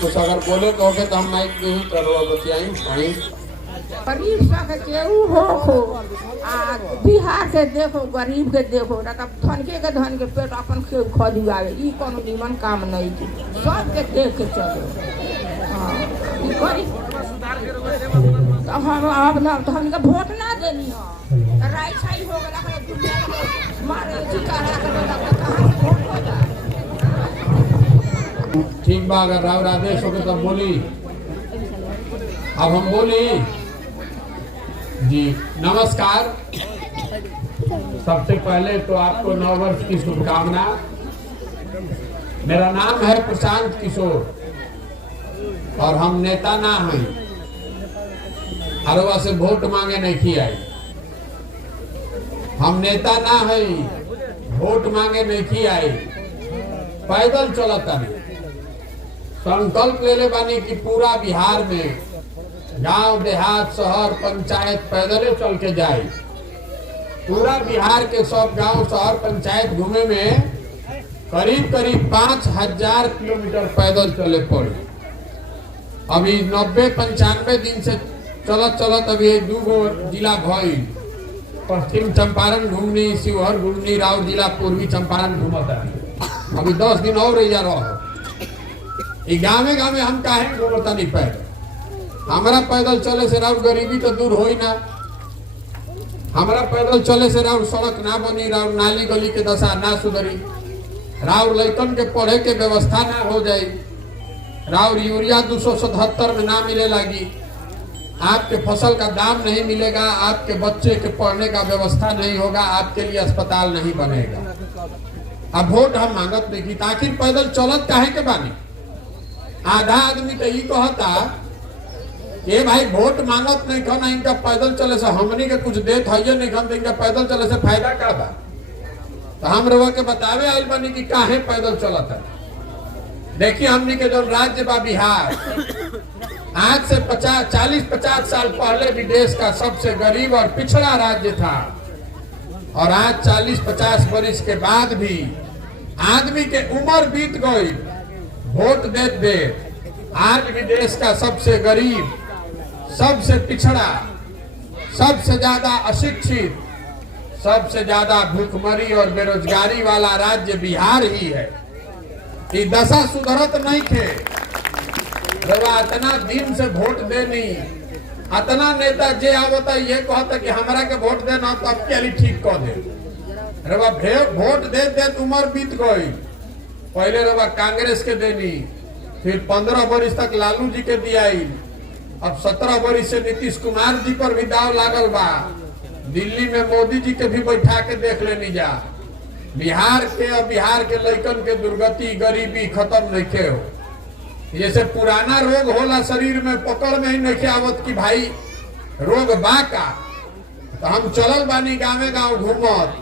कुछ अगर बोले कहोगे तो हम माइक में ही करवा बतियाई वहीं गरीब सा केहू हो आ बिहार के देखो गरीब के देखो ना तब धन के पेट अपन के खदी आवे ई कोनो निमन काम नहीं थी सब के देख के चलो हां ई करी हम अब ना धन के वोट ना देनी हो राई छाई हो गला के दुनिया मारे चिकारा के कहां से वोट हो जा ठीक बा। अगर राव आदेश हो तो बोली। अब हम बोली जी। नमस्कार। सबसे पहले तो आपको नव वर्ष की शुभकामना। मेरा नाम है प्रशांत किशोर और हम नेता ना हैं। हरवा से वोट मांगे नहीं की आई। हम नेता ना हैं, वोट मांगे नहीं की आई। पैदल चलता नहीं। संकल्प ले ले बानी कि पूरा बिहार में गांव देहात शहर पंचायत पैदले चल के जाए। पूरा बिहार के सब गांव शहर पंचायत घूमे में करीब 5000 किलोमीटर पैदल चले पड़े। अभी 90-95 दिन से चलत अभी 2 जिला भइल। पश्चिम चंपारण घूमनी, शिवहर घूमनी, राउर जिला पूर्वी चंपारण घूमता। अभी 10 दिन और रह गाँवे गाँवे हम काहे घूमता नहीं पैदल। हमारा पैदल चले से राउर गरीबी तो दूर होई ना। हमारा पैदल चले से राउर सड़क ना बनी, राउर नाली गली के दशा ना सुधरी, राउर लड़कन के पढ़े के व्यवस्था ना हो जाए, राउर यूरिया 277 में ना मिले लगी, आपके फसल का दाम नहीं मिलेगा, आपके बच्चे के पढ़ने का व्यवस्था नहीं होगा, आपके लिए अस्पताल नहीं बनेगा। अब वोट हम मांगत नहीं की आखिर पैदल चलत काहे के बानी। आधा आदमी तो ये कहता ये भाई वोट मांगत नहीं खन, इनका पैदल चले से हमनी के कुछ देत है नहीं खन, तो इनका पैदल चले से फायदा का बा। तो हम रवा के बतावे आइल बानी कि काहे पैदल चलत है। देखिए हमनी के जो राज्य बा बिहार, आज से 40-50 साल पहले भी देश का सबसे गरीब और पिछड़ा राज्य था। और आज 40-50 वर्ष के बाद भी आदमी के उम्र बीत गई, वोट दे आज भी देश का सबसे गरीब, सबसे पिछड़ा, सबसे ज्यादा अशिक्षित, सबसे ज्यादा भूखमरी और बेरोजगारी वाला राज्य बिहार ही है। कि दशा सुधरत नहीं थे। इतना दिन से वोट देनी, इतना नेता जे आवता ये कहता कि हमारा के वोट देना तो अब के लिए ठीक कह दे। वोट दे उम्र बीत गई। पहले रवा कांग्रेस के देनी, फिर 15 वर्ष तक लालू जी के दियाई, अब 17 वर्ष से नीतीश कुमार जी पर भी दाव लागल बा। दिल्ली में मोदी जी के भी बैठा के देख लेनी जा। बिहार के लड़कन के दुर्गति गरीबी खत्म नहीं हो। जैसे पुराना रोग होला शरीर में पकड़ में ही नहीं आवत कि भाई रोग बा का। तो हम चलल बानी गाँवे गाँव घूमत,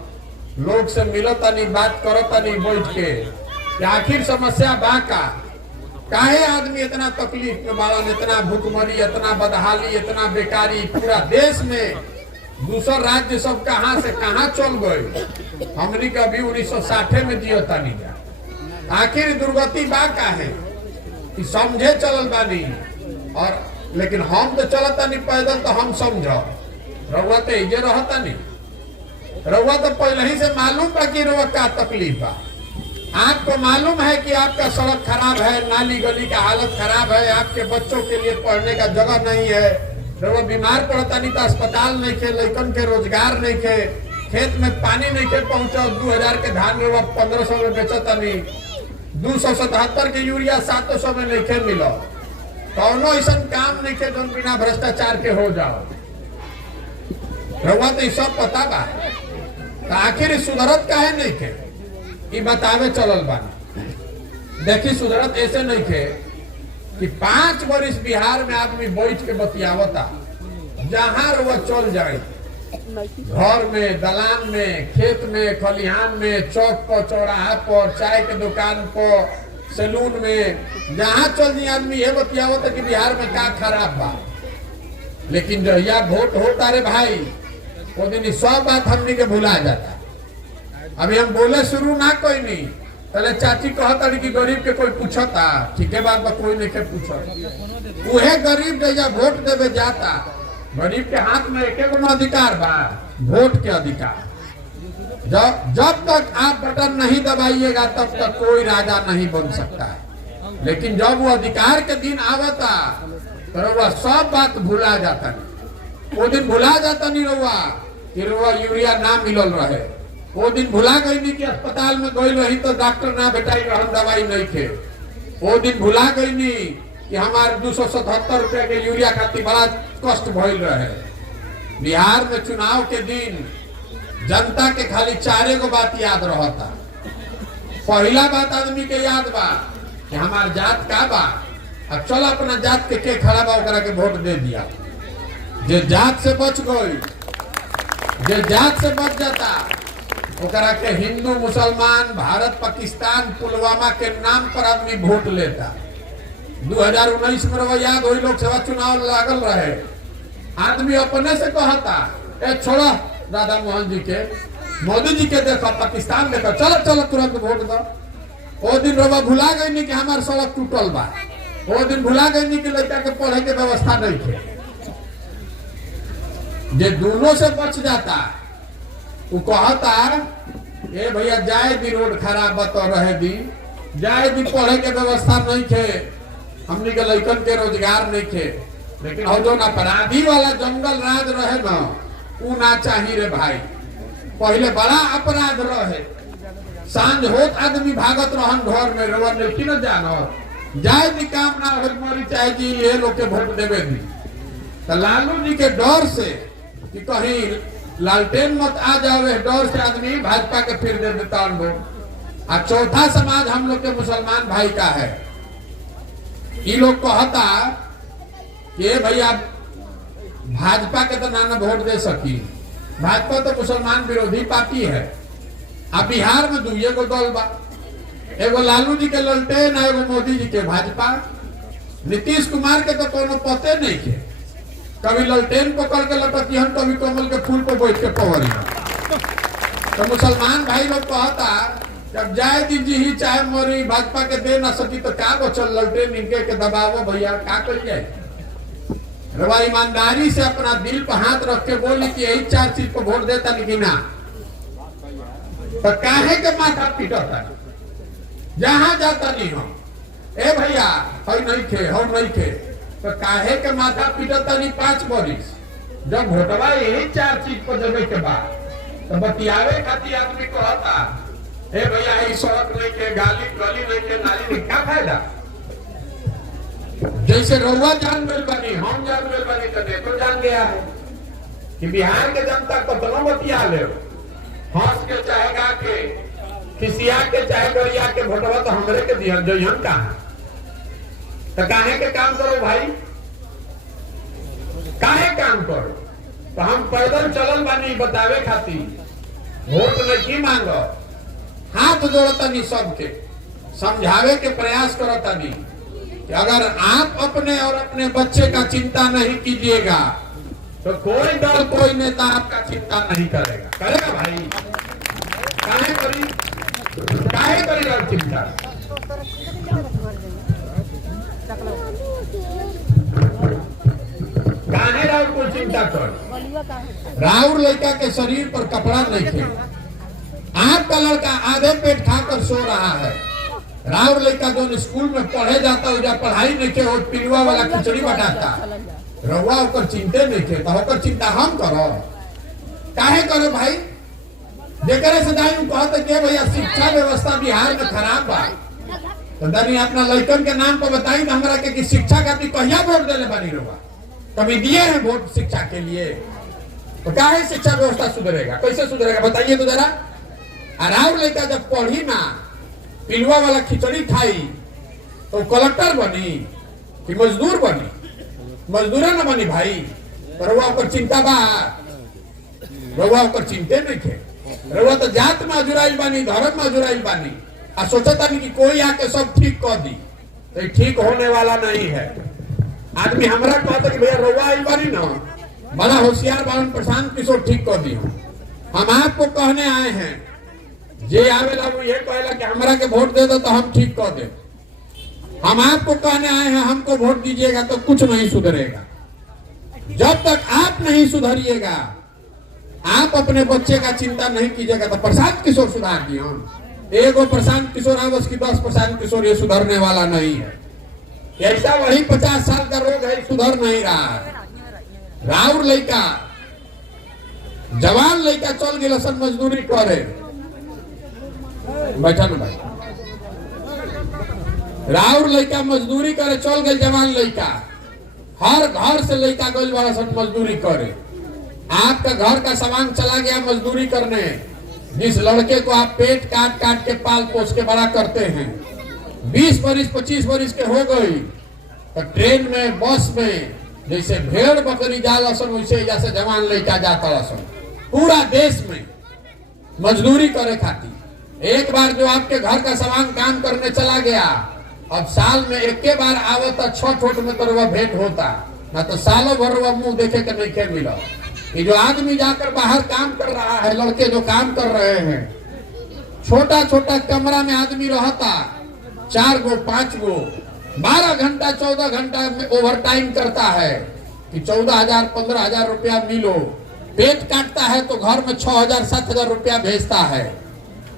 लोग से मिलतानी, बात करतानी बैठ के कि आखिर समस्या बा का। काहे आदमी इतना तकलीफ में बाड़न, इतना भूखमरी, इतना बदहाली, इतना बेकारी। पूरा देश में दूसर राज्य सब कहां से कहां चल गए। हमनी का भी 1960 में जियता नहीं जा। आखिर दुर्गति बा का है कि समझे चलल बानी। और लेकिन हम तो चलता नहीं पैदल, तो हम समझो रउआ तो इजे रहता नहीं। रउआ तो पहले ही से मालूम बा कि रउआ का तकलीफ बा। आपको मालूम है कि आपका सड़क खराब है, नाली गली का हालत खराब है, आपके बच्चों के लिए पढ़ने का जगह नहीं है, वो बीमार पड़ता नहीं तो अस्पताल नहीं खे, लड़कन के रोजगार नहीं खे, खेत में पानी नहीं खे पहुंचा, 2000 के धान 1500 में बेचता नहीं, 277 के यूरिया 700 में नहीं खे मिलो। कौनो ऐसा काम नहीं खे जो बिना भ्रष्टाचार के हो जाओ। रउआ तो सब पता बा। तो आखिर सुधरत काहे नहीं खे ये बतावे चलल बानी। देखी सुधरत ऐसे नहीं थे कि 5 वर्ष बिहार में आदमी बैठ के बतियावता, जहां वो चल जाए, घर में, दलान में, खेत में, खलिहान में, चौक पर, चौराहा पर, चाय के दुकान पर, सैलून में, जहां चल जाए आदमी ये बतियावता कि बिहार में क्या खराब बा। लेकिन जहिया वोट होता रे भाई, वो दिन सब बात हमनी के भुला जाता। अभी हम बोले शुरू ना कोई नहीं, पहले चाची कहता कि गरीब के कोई पूछता, ठीक है बात बा, कोई नहीं के पूछता। उहे गरीब के जब वोट देवे जाता, गरीब के हाथ में एक अधिकार बा, वोट के अधिकार। जब तक आप बटन नहीं दबाइएगा तब तक कोई राजा नहीं बन सकता है। लेकिन जब वो अधिकार के दिन आवता तो वह सब बात भुला जाता नहीं। वो दिन भुला जाता नहीं रहुआ कि रहुआ यूरिया ना मिलल रहे। वो दिन भुला गई नहीं कि अस्पताल में गई रही तो डॉक्टर ना बेटाई रहन दवाई नहीं थे। वो दिन भुला गई नहीं कि हमारे 277 रुपए के यूरिया खातिर बड़ा कष्ट भइल रहे। बिहार में चुनाव के दिन जनता के खाली 4 गो बात याद रहता। पहला बात आदमी के याद बा कि हमार जात का बा, अब चल अपना जात के खड़ा बा ओकरा के वोट दे दिया। जे जात से बच गई, जे जात से बच जाता ओकरा के हिंदू मुसलमान भारत पाकिस्तान पुलवामा के नाम पर आदमी वोट लेता। 2019 में याद वही लोकसभा चुनाव लागल रहे, आदमी अपने से कहता ए छोड़ा राधा मोहन जी के, मोदी जी के देखो, पाकिस्तान देखो, चलो चलो तुरंत वोट दो। वो दिन रवा भुला गई नहीं कि हमार सड़क टूटल बा। वो दिन भुला गई नहीं कि लड़का के पढ़े के व्यवस्था नहीं थे। जे दोनों से बच जाता वो कहता ए भैया जाए दी, रोड खराब बतो रहे दी, जाए दी, पढ़े के व्यवस्था नहीं थे, हमने के लड़कन के रोजगार नहीं थे। लेकिन और जो अपराधी वाला जंगल राज रहे ना, ऊ ना चाहिए रे भाई। पहले बड़ा अपराध रहे, सांझ होत आदमी भागत रहन घर में, रवन लेकिन न जानो जाए दी काम ना हो मरी चाहे जी ये लोग के वोट देवे दी। तो लालू जी के डर से कि कहीं लालटेन मत आ जावे, डर से आदमी भाजपा के फिर दे देता लोग। और चौथा समाज हम लोग के मुसलमान भाई का है। ये लोग कहता कि भैया भाजपा के तो नाना वोट दे सकी, भाजपा तो मुसलमान विरोधी पार्टी है। अब बिहार में 2 गो दल बा, एगो लालू जी के ललटेन, एगो मोदी जी के भाजपा। नीतीश कुमार के तो कोनो पते नहीं के, कभी ललटेन पकड़ के लटकी हम, कभी कमल के फूल पर बैठ के पवरी। तो मुसलमान भाई लोग कहता जब जाए दीजिए ही चाहे मोरी, भाजपा के दे ना सकी तो क्या बचल, ललटेन इनके के दबावो भैया, क्या कर जाए। रवा ईमानदारी से अपना दिल पर हाथ रख के बोली कि यही 4 चीज पर वोट देता नहीं ना, तो काहे के माथा पीटता, जहां जाता नहीं हो ए भैया हई नहीं थे, हम नहीं थे, तो काहे के माथा पीटता नहीं 5 बरिस। जब वोटवा यही 4 चीज पर देवे के बाद तो बतियावे खातिर आदमी कहता ए भैया ई सड़क नहीं के, गाली गली नहीं के, नाली नहीं, क्या फायदा। जैसे रउआ जान गए बनी, हम जान गए बनी, तो देखो जान गया है कि बिहार के जनता कतना बतिया ले, हंस के चाहे गा के, खिसिया के चाहे गरिया के, वोटवा तो हमरे के दिया जो हम कहा। तो काहे के काम करो भाई, काहे काम करो। तो हम पैदल चलल बानी बतावे खातिर, वोट नहीं मांगो, हाथ जोड़ता नहीं, सबके समझावे के प्रयास करता नहीं कि अगर आप अपने और अपने बच्चे का चिंता नहीं कीजिएगा तो कोई दल कोई नेता आपका चिंता नहीं करेगा। करेगा भाई, काहे करेगा चिंता। काहे राउर को चिंता कर, राउर लड़का के शरीर पर कपड़ा नहीं थे, आपका लड़का आधे पेट खाकर सो रहा है। राउर लड़का जो स्कूल में पढ़े जाता हो, जब पढ़ाई नहीं थे, वो पिलुआ वाला खिचड़ी बनाता, रउआ ओकर चिंते नहीं थे, तो ओकर चिंता हम करो, काहे करो भाई। जेकरे से दाई कहते कि भैया शिक्षा व्यवस्था बिहार में खराब बा, तो दानी अपना लड़कन के नाम पर बताई हमरा के शिक्षा खातिर कहिया वोट देले बानी रउआ, कभी दिए हैं वोट शिक्षा के लिए, तो काहे शिक्षा व्यवस्था सुधरेगा, कैसे सुधरेगा बताइए तो जरा। राउर लड़का जब पढ़ी ना, पिलुआ वाला खिचड़ी खाई, तो कलेक्टर बनी कि मजदूर बनी, मजदूर न बनी भाई। तो रउआ ओकर चिंता बा, रउआ ओकर चिंते नहीं थे, रउआ तो जात में अजुराइल बानी, धर्म में अजुराइल बानी, आ सोचता नहीं कि कोई आके सब ठीक कर दी, तो ठीक होने वाला नहीं है। आदमी हमरा कहता कि भैया रउआ आइल बानी ना, बड़ा होशियार बालन, प्रशांत किशोर ठीक कर दी। हम आपको कहने आए हैं, जे आवेला वो ये कहेला कि हमरा के वोट दे दो तो हम ठीक कर दे। हम आपको कहने आए हैं हमको वोट दीजिएगा तो कुछ नहीं सुधरेगा। जब तक आप नहीं सुधरिएगा, आप अपने बच्चे का चिंता नहीं कीजिएगा तो प्रशांत किशोर सुधार दिए। एगो प्रशांत किशोर आवस की 10 प्रशांत किशोर ये सुधरने वाला नहीं है। ऐसा वही 50 साल का रोग है, सुधर नहीं रहा है। राउर लड़का जवान लड़का चल गए सन मजदूरी करे, बैठा ना भाई, राउर लड़का मजदूरी करे चल गए जवान लड़का, हर घर से लड़का गई वाला सन मजदूरी करे। आपका घर का सामान चला गया मजदूरी करने। जिस लड़के को आप पेट काट काट के पाल पोस के बड़ा करते हैं, 20 बरिस 25 बरिस के हो गई तो ट्रेन में बस में जैसे भेड़ बकरी जाला सन वैसे जैसे जवान लड़का जाता सन पूरा देश में मजदूरी करे खाती। एक बार जो आपके घर का सामान काम करने चला गया, अब साल में एक के बार आवता 6 ठोट में तो वह भेंट होता, ना तो सालों भर वह मुंह देखे के नहीं के मिला। ये जो आदमी जाकर बाहर काम कर रहा है, लड़के जो काम कर रहे हैं, छोटा छोटा कमरा में आदमी रहता, 4 गो 5 गो 12 घंटा 14 घंटा में ओवर टाइम करता है कि 14,000 15,000 रुपया मिलो। पेट काटता है तो घर में 6,000 7,000 रुपया भेजता है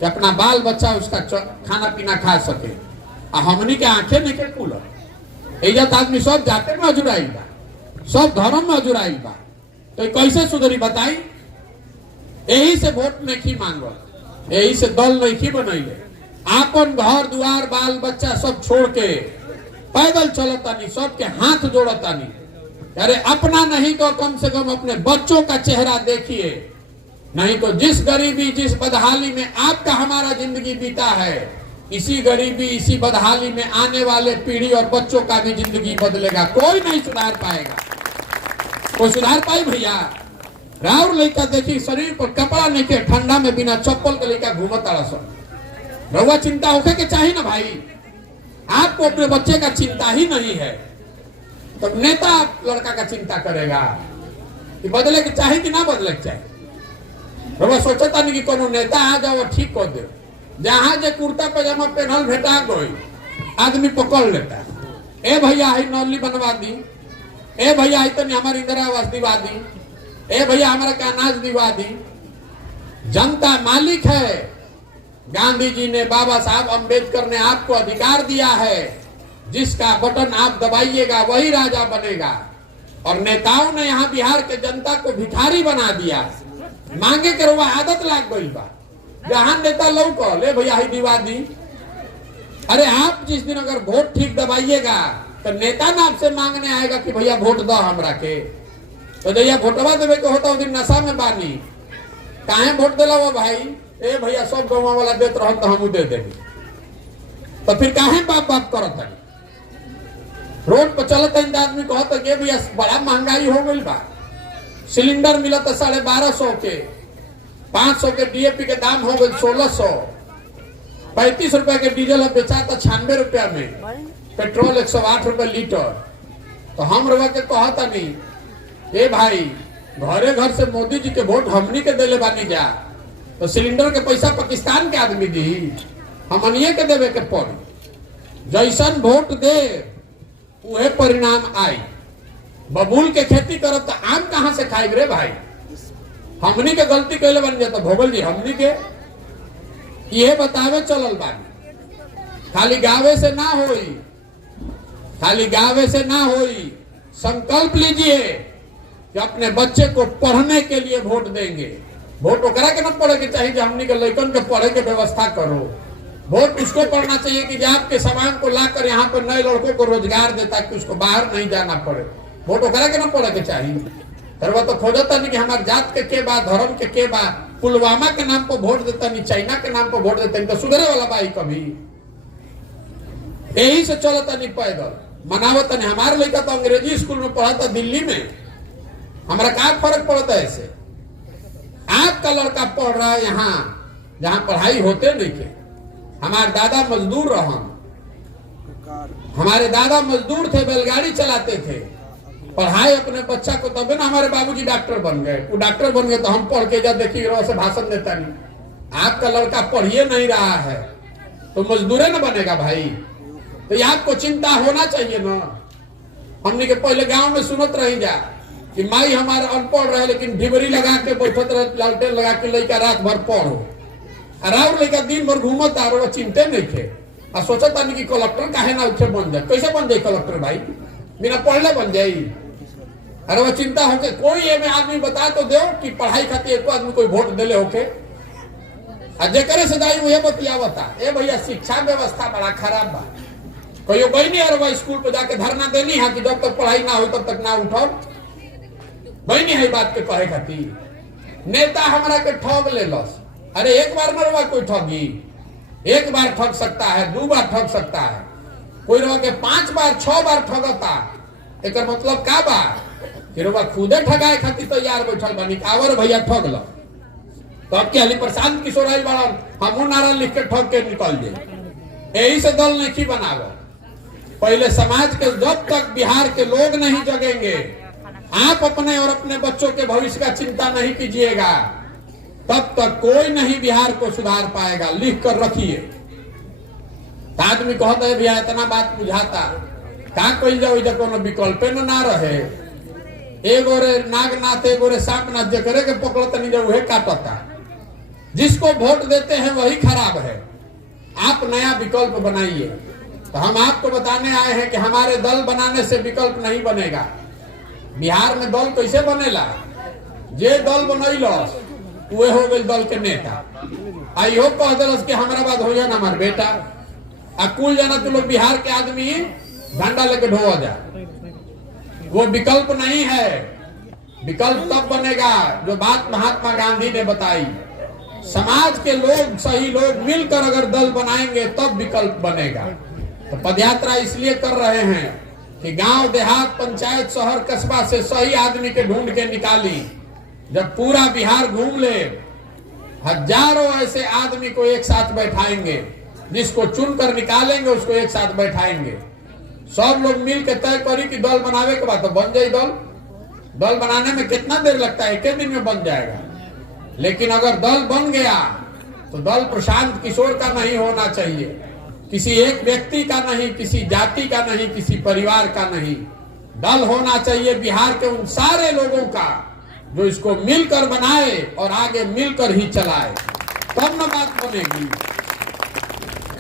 कि अपना बाल बच्चा उसका खाना पीना खा सके। हमनी के आंखें नहीं के खुलल, इज्जत आदमी सब जाते में अजुराइल बा, सब धर्म में अजुराइल बा, तो कैसे सुधरी बताई। यही से वोट नहीं मांगल, यही से दल नहीं बनैले। आपन घर दुआर बाल बच्चा सब छोड़ के पैदल चलतानी, सबके हाथ जोड़तानी। अरे अपना नहीं तो कम से कम अपने बच्चों का चेहरा देखिए, नहीं तो जिस गरीबी जिस बदहाली में आपका हमारा जिंदगी बीता है, इसी गरीबी इसी बदहाली में आने वाले पीढ़ी और बच्चों का भी जिंदगी बदलेगा। कोई नहीं सुधार पाएगा, कोई सुधार पाई भैया। राउर लड़का देखी शरीर पर कपड़ा नहीं के ठंडा में बिना चप्पल के लड़का घूमता रहुआ चिंता होके के चाहिए ना भाई। आपको अपने बच्चे का चिंता ही नहीं है, तो नेता लड़का का चिंता करेगा कि बदले के चाहिए कि ना बदले के चाहिए। रहुआ सोचता नहीं कि कोनो नेता आ जाओ ठीक कर दे। जहां जे कुर्ता पजामा पहनल भेटा गई आदमी पकड़ लेता, ए भैया ही नौली बनवा दी, ए भैया ही तो हमारी इंदिरा आवास दिवा दी, ए भैया हमारा का अनाज दिवा दी। जनता मालिक है। गांधी जी ने, बाबा साहब अंबेडकर ने आपको अधिकार दिया है, जिसका बटन आप दबाइएगा वही राजा बनेगा। और नेताओं ने यहाँ बिहार के जनता को भिखारी बना दिया, मांगे के रुआ आदत लाग गई बा। जहां नेता लौको ले भैया ही दिवा दी। अरे आप जिस दिन अगर वोट ठीक दबाइएगा तो नेता ना आपसे मांगने आएगा कि भैया वोट दो हमरा के। तो जैया वोटवा देवे के होता उस दिन नशा में बानी, काहे वोट दिला वो भाई, ए भैया सब गाँव वाला देते रह तो हम दे देंगे, तो फिर काहे बाप बाप करत है। रोड पर चलता आदमी कहता कि भैया बड़ा महंगाई हो गई बा, सिलेंडर मिला तो 1250 के, 500 के डीएपी के दाम हो गए 1600, 35 रुपए के डीजल बेचा था 96 रुपया में, पेट्रोल 108 रुपए लीटर। तो हम रवा के कहता नहीं, ए भाई घरे घर से मोदी जी के वोट हमनी के देले बानी जा, तो सिलेंडर के पैसा पाकिस्तान के आदमी दी, हमनिए के देवे के पड़ी। जैसन वोट दे उहे परिणाम आई। बबूल के खेती करब तो आम कहां से खाई रे भाई। हमनी के गलती कैले बन जाता भोगल जी, हमनी के ये बतावे चलल बानी। खाली गावे से ना होई, खाली गावे से ना होई। संकल्प लीजिए कि अपने बच्चे को पढ़ने के लिए वोट देंगे। वोट ओकरा के न पढ़े के चाहिए जो हमनी के लड़कन के पढ़े के व्यवस्था करो। वोट उसको पढ़ना चाहिए कि जो आपके सामान को लाकर यहाँ पर नए लड़कों को रोजगार देता कि उसको बाहर नहीं जाना पड़े। वोट ओकरा के न पढ़े के चाहिए। तरवा तो खोजता नहीं कि हमारे जात के बा, धर्म के बा, पुलवामा के नाम पर वोट देता नहीं, चाइना के नाम पर वोट देता नहीं, तो सुधरे वाला बाई कभी। यही से चलता नहीं पैदल मनावता नहीं। हमारे लड़का तो अंग्रेजी स्कूल में पढ़ा था दिल्ली में, हमारा क्या फर्क पड़ता है ऐसे। आपका लड़का पढ़ रहा है यहाँ जहाँ पढ़ाई होते नहीं के। हमारे दादा मजदूर रहन, हमारे दादा मजदूर थे, बैलगाड़ी चलाते थे, पढ़ाए अपने बच्चा को, तब ना हमारे बाबूजी डॉक्टर बन गए। वो डॉक्टर बन गए तो हम पढ़ के जा देखिए से भाषण देता नहीं। आपका लड़का पढ़िए नहीं रहा है तो मजदूरे न बनेगा भाई। तो ये आपको चिंता होना चाहिए ना। हमने के पहले गांव में सुनत रही जा कि माई हमारे अनपढ़ रहे लेकिन ढिबरी लगा के बैठत रहे, लालटेन लगा के लड़का रात भर पढ़ो, और लड़का दिन भर घूमता और वो चिंते नहीं थे और सोचता नहीं कि कलेक्टर काहे ना उठे बन जाए। कैसे बन जाए कलेक्टर भाई, बिना पढ़ले बन जाये। अरे वो चिंता होके कोई ये में आदमी बता तो दो कि पढ़ाई खातिर एक आदमी कोई वोट दिले होके जेकरे से जाई वो बतिया बता ए भैया शिक्षा व्यवस्था बड़ा खराब बा। कहियो गई नहीं अरे स्कूल पे जाके धरना देनी है कि जब तक पढ़ाई ना हो तब तक ना उठो। गई नहीं है बात के कहे खातिर। नेता हमरा के ठग ले लस। अरे एक बार मरवा कोई ठगी, एक बार ठग सकता है, 2 बार ठग सकता है, कोई रवा के 5 बार 6 बार ठगता। एक मतलब का बा फिर खुदे ठगाए खातिर तैयार बैठल बानी आवर भैया ठग लो। तो अब क्या प्रशांत किशोर आई बड़ा हमू नारा लिख के ठग के निकल जाए। यही से दल नहीं बनावो। पहले समाज के जब तक बिहार के लोग नहीं जगेंगे, आप अपने और अपने बच्चों के भविष्य का चिंता नहीं कीजिएगा, तब तक कोई नहीं बिहार को सुधार पाएगा। लिख कर रखिए। आदमी कहता है भैया इतना बात बुझाता का कही जाओ कोनो विकल्प ना रहे। एगो रे नागनाथ एगो रे सांपनाथ जकरे के पकड़त नहीं जाओ वही काटता। जिसको वोट देते हैं वही खराब है। आप नया विकल्प बनाइए। तो हम आपको बताने आए हैं कि हमारे दल बनाने से विकल्प नहीं बनेगा। बिहार में दल कैसे बनेला, जे दल बनैलस वे हो गए दल के नेता। आइयो कह दिलस कि हमारा बात हो जाए ना हमारे बेटा आ कुल जाना तो लोग बिहार के आदमी झंडा लेके ढोआ जा। वो विकल्प नहीं है। विकल्प तब बनेगा जो बात महात्मा गांधी ने बताई। समाज के लोग सही लोग मिलकर अगर दल बनाएंगे तब विकल्प बनेगा। तो पदयात्रा इसलिए कर रहे हैं कि गांव देहात पंचायत शहर कस्बा से सही आदमी के ढूंढ के निकाली। जब पूरा बिहार घूम ले हजारों ऐसे आदमी को एक साथ बैठाएंगे, जिसको चुनकर निकालेंगे उसको एक साथ बैठाएंगे। सब लोग मिल के तय करी कि दल बनावे के बाद तो बन जाए दल। दल बनाने में कितना देर लगता है, एक दिन में बन जाएगा। लेकिन अगर दल बन गया तो दल प्रशांत किशोर का नहीं होना चाहिए, किसी एक व्यक्ति का नहीं, किसी जाति का नहीं, किसी परिवार का नहीं। दल होना चाहिए बिहार के उन सारे लोगों का जो इसको मिलकर बनाए और आगे मिलकर ही चलाए, तब न बात बनेगी।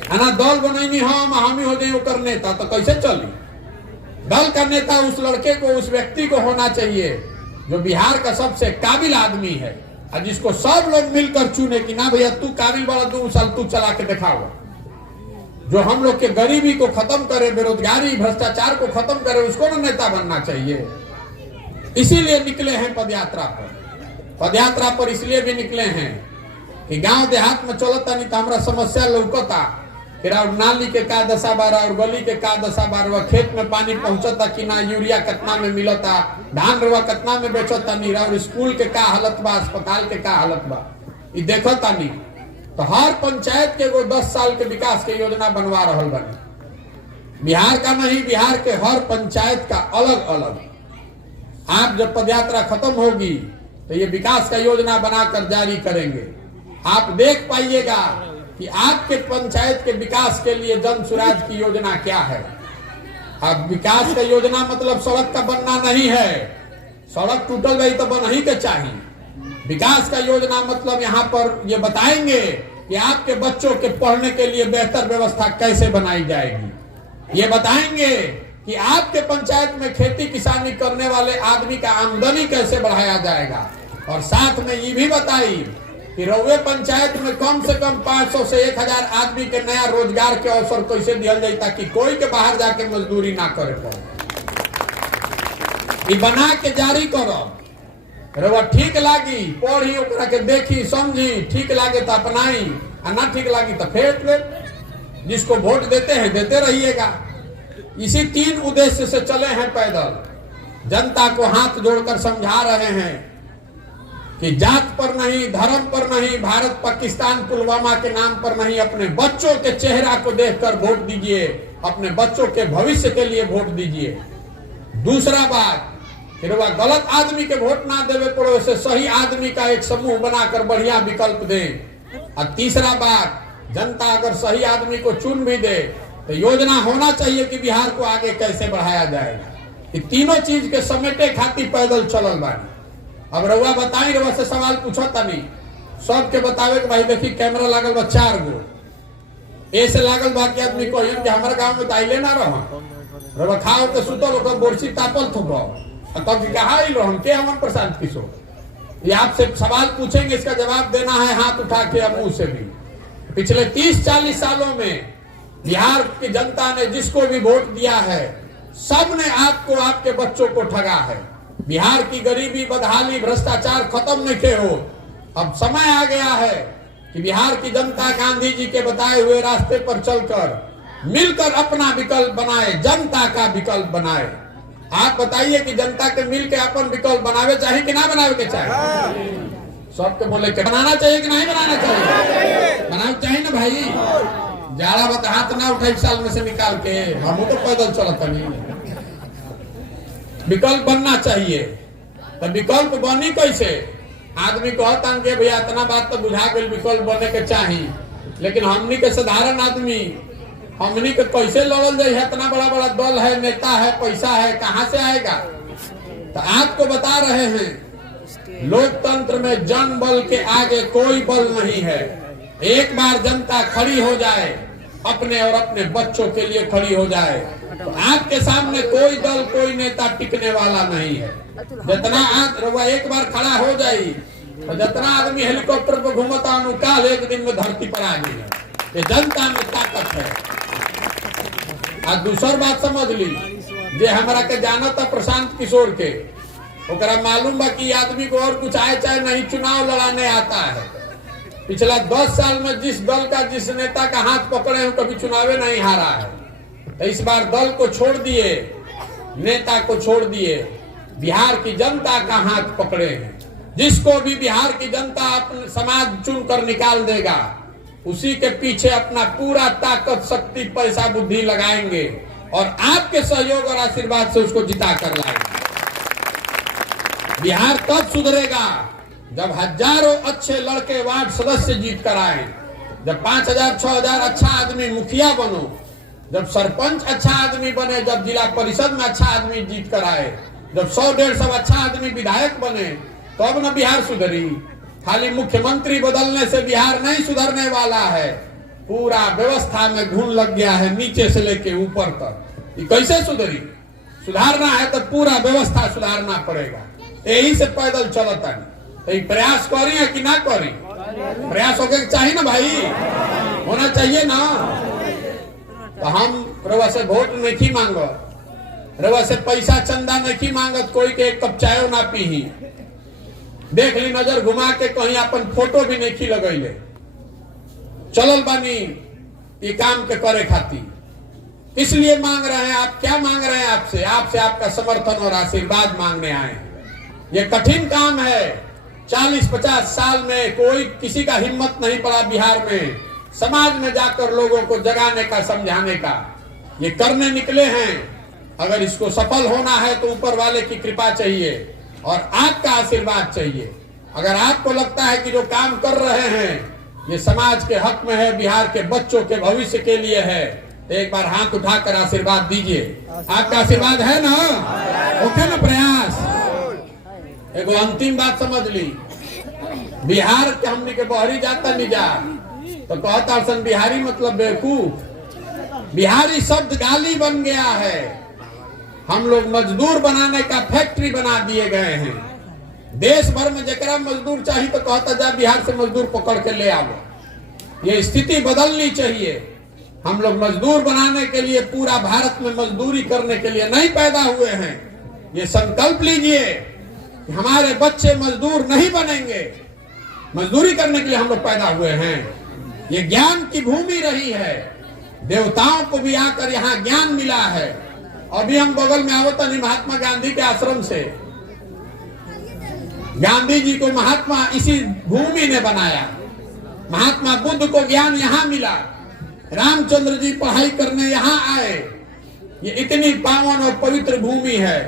है ना, दल बनेगी हम ही हो जाए कर नेता तो कैसे चली। दल का नेता उस लड़के को, उस व्यक्ति को होना चाहिए जो बिहार का सबसे काबिल आदमी है और जिसको सब लोग मिलकर चुने कि ना भैया तू काबिल बड़ा 2 साल तू चला के दिखाओ। जो हम लोग के गरीबी को खत्म करे, बेरोजगारी भ्रष्टाचार को खत्म करे, उसको ना नेता बनना चाहिए। इसीलिए निकले हैं पदयात्रा पर। पदयात्रा पर इसलिए भी निकले हैं कि गांव देहात में चलता नहीं तो हमारा समस्या लौकता। फिर और नाली के का दशा बार और गली के का दशा बार, वह खेत में पानी पहुंचता कि ना, यूरिया कितना में मिलता, धान रवा कितना में बेचता नहीं, और स्कूल के का हालत बा, अस्पताल के का हालत बा, ये देखता नहीं। तो हर पंचायत के 10 साल के विकास के योजना बनवा रहल बने। बिहार का नहीं, बिहार के हर पंचायत का अलग अलग। आप जब पदयात्रा खत्म होगी तो ये विकास का योजना बनाकर जारी करेंगे। आप देख पाइएगा कि आपके पंचायत के विकास के लिए जन सुराज की योजना क्या है। अब विकास का योजना मतलब सड़क का बनना नहीं है। सड़क टूटल गई तो बन ही के चाहिए। विकास का योजना मतलब यहाँ पर ये बताएंगे कि आपके बच्चों के पढ़ने के लिए बेहतर व्यवस्था कैसे बनाई जाएगी। ये बताएंगे कि आपके पंचायत में खेती किसानी करने वाले आदमी का आमदनी कैसे बढ़ाया जाएगा। और साथ में ये भी बताई कि रउए पंचायत में कम से कम 500 से 1000 आदमी के नया रोजगार के अवसर कैसे दिया जाए ताकि कोई के बाहर जाके मजदूरी ना करे पड़े। ये बना के जारी करो। रउआ ठीक लागी पढ़ी, ओकरा के देखी समझी, ठीक लागे तो अपनाई, और ना ठीक लागी तो फेंक ले। जिसको वोट देते हैं देते रहिएगा। इसी 3 उद्देश्य से चले हैं पैदल। जनता को हाथ जोड़कर समझा रहे हैं कि जात पर नहीं, धर्म पर नहीं, भारत पाकिस्तान पुलवामा के नाम पर नहीं, अपने बच्चों के चेहरा को देखकर वोट दीजिए, अपने बच्चों के भविष्य के लिए वोट दीजिए। दूसरा बात, फिर वह गलत आदमी के वोट ना देवे पड़ो, से सही आदमी का एक समूह बनाकर बढ़िया विकल्प दें। और तीसरा बात, जनता अगर सही आदमी को चुन भी दे तो योजना होना चाहिए कि बिहार को आगे कैसे बढ़ाया जाएगा। कि तीनों चीज के समेटे खातिर पैदल चलल बानी। अब रउआ बताई, रउआ से सवाल पूछो तनी, सबके बतावे कि भाई देखी कैमरा लागल बा 4 गो, ऐसे लागल बा कि आदमी कहियन कि हमारे गांव में ताइले ना रह रउआ खाओ के सुतल ओकर बोरसी तापल थोबो तब कि कहा ही रहन के हमन प्रशांत किशोर। ये आपसे सवाल पूछेंगे, इसका जवाब देना है हाथ उठा के या मुंह से भी। पिछले 30-40 सालों में बिहार की जनता ने जिसको भी वोट दिया है, सब ने आपको, आपके बच्चों को ठगा है। बिहार की गरीबी, बदहाली, भ्रष्टाचार खत्म नहीं के हो। अब समय आ गया है कि बिहार की जनता गांधी जी के बताए हुए रास्ते पर चलकर मिलकर अपना विकल्प बनाए, जनता का विकल्प बनाए। आप बताइए कि जनता के मिल के अपन विकल्प बनावे चाहिए कि ना बनावे के चाहिए? सबके बोले के बनाना चाहिए कि नहीं बनाना चाहिए? बनाना चाहिए ना भाई। जाड़ा बता हाथ ना उठाई साल में से निकाल के, हम तो पैदल चलता नहीं। विकल्प बनना चाहिए। तो विकल्प बनी कैसे? आदमी कहता है कि भैया इतना बात तो बुझा गई, विकल्प बने के चाहिए, लेकिन हमनी के साधारण आदमी हमनी के कैसे लड़ल जाए? इतना बड़ा बड़ा दल है, नेता है, पैसा है, कहाँ से आएगा? तो आपको बता रहे हैं, लोकतंत्र में जन बल के आगे कोई बल नहीं है। एक बार जनता खड़ी हो जाए, अपने और अपने बच्चों के लिए खड़ी हो जाए, तो आपके सामने कोई दल, कोई नेता टिकने वाला नहीं है। जितना एक बार खड़ा हो जाए, तो जितना आदमी हेलीकॉप्टर पर घूमता अनुकाल एक दिन में धरती पर आ गई है। ये जनता में ताकत है। आज दूसर बात समझ ली, जे हमारा के जाना था प्रशांत किशोर के, ओकरा मालूम बा कि आदमी को और कुछ आए चाहे नहीं, चुनाव लड़ाने आता है। पिछला 10 साल में जिस दल का, जिस नेता का हाथ पकड़े हैं, कभी चुनावे नहीं हारा है। तो इस बार दल को छोड़ दिए, नेता को छोड़ दिए, बिहार की जनता का हाथ पकड़े हैं। जिसको भी बिहार की जनता अपने समाज चुन कर निकाल देगा, उसी के पीछे अपना पूरा ताकत, शक्ति, पैसा, बुद्धि लगाएंगे और आपके सहयोग और आशीर्वाद से उसको जिता कर लाएंगे। बिहार तब सुधरेगा जब हजारों अच्छे लड़के वार्ड सदस्य जीत कर आए, जब 5,000-6,000 अच्छा आदमी मुखिया बनो, जब सरपंच अच्छा आदमी बने, जब जिला परिषद में अच्छा आदमी जीत कर आए, जब 100-150 अच्छा आदमी विधायक बने, तब न बिहार सुधरी। खाली मुख्यमंत्री बदलने से बिहार नहीं सुधरने वाला है। पूरा व्यवस्था में घुन लग गया है, नीचे से लेके ऊपर तक। ये कैसे सुधरी? सुधारना है तो पूरा व्यवस्था सुधारना पड़ेगा। यही से पैदल चलता नहीं। तो प्रयास करी है कि ना करी? प्रयास होके चाहिए ना भाई, होना चाहिए ना। तो हम रवा से वोट नहीं मांगो, रवा से पैसा चंदा नहीं मांगत, कोई के एक कप चाय ना पी। देख ली नजर घुमा के, कहीं अपन फोटो भी नहीं लगैले। चलल बानी ये काम के करे खातिर। इसलिए मांग रहे हैं। आप क्या मांग रहे हैं? आपसे आपका समर्थन और आशीर्वाद मांगने आए हैं। ये कठिन काम है। 40-50 साल में कोई किसी का हिम्मत नहीं पड़ा बिहार में समाज में जाकर लोगों को जगाने का, समझाने का। ये करने निकले हैं। अगर इसको सफल होना है तो ऊपर वाले की कृपा चाहिए और आपका आशीर्वाद चाहिए। अगर आपको लगता है कि जो काम कर रहे हैं ये समाज के हक में है, बिहार के बच्चों के भविष्य के लिए है, तो एक बार हाथ उठाकर आशीर्वाद दीजिए। आपका आशीर्वाद है ना? ओके ना? प्रयास। एगो अंतिम बात समझ ली, बिहार के हमने के बहरी जाता नहीं जा तो कहता सन बिहारी मतलब बेवकूफ। बिहारी शब्द गाली बन गया है। हम लोग मजदूर बनाने का फैक्ट्री बना दिए गए हैं। देश भर में जकरा मजदूर चाहिए तो कहता जा बिहार से मजदूर पकड़ के ले आओ। ये स्थिति बदलनी चाहिए। हम लोग मजदूर बनाने के लिए, पूरा भारत में मजदूरी करने के लिए नहीं पैदा हुए हैं। ये संकल्प लीजिए कि हमारे बच्चे मजदूर नहीं बनेंगे। मजदूरी करने के लिए हम लोग पैदा हुए हैं। ये ज्ञान की भूमि रही है। देवताओं को भी आकर यहाँ ज्ञान मिला है। अभी हम बगल में आवत नहीं महात्मा गांधी के आश्रम से। गांधी जी को महात्मा इसी भूमि ने बनाया। महात्मा बुद्ध को ज्ञान यहाँ मिला। रामचंद्र जी पढ़ाई करने यहाँ आए। ये इतनी पावन और पवित्र भूमि है।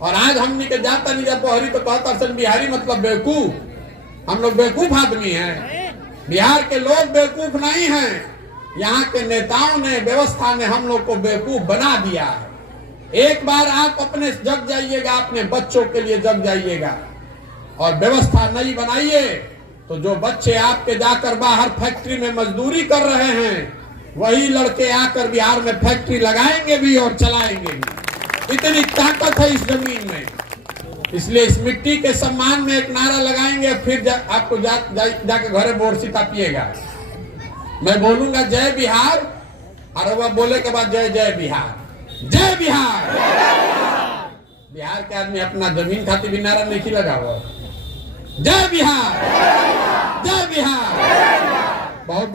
और आज हमने के जाता नहीं जा बहरी तो कहता सन बिहारी मतलब बेवकूफ। हम लोग बेवकूफ आदमी हैं। बिहार के लोग बेवकूफ नहीं हैं, यहाँ के नेताओं ने, व्यवस्था ने हम लोग को बेवकूफ बना दिया है। एक बार आप अपने जग जाइएगा, अपने बच्चों के लिए जग जाइएगा और व्यवस्था नहीं बनाइए तो जो बच्चे आपके जाकर बाहर फैक्ट्री में मजदूरी कर रहे हैं, वही लड़के आकर बिहार में फैक्ट्री लगाएंगे भी और चलाएंगे भी। इतनी ताकत है इस जमीन में। इसलिए इस मिट्टी के सम्मान में एक नारा लगाएंगे, फिर आपको जाके घरे बोरसीता पिएगा। मैं बोलूंगा जय बिहार, और वह बोले के बाद जय जय बिहार, जय बिहार। बिहार के आदमी अपना जमीन खातिर भी नारा नहीं लगा हुआ। जय बिहार, जय बिहार। बहुत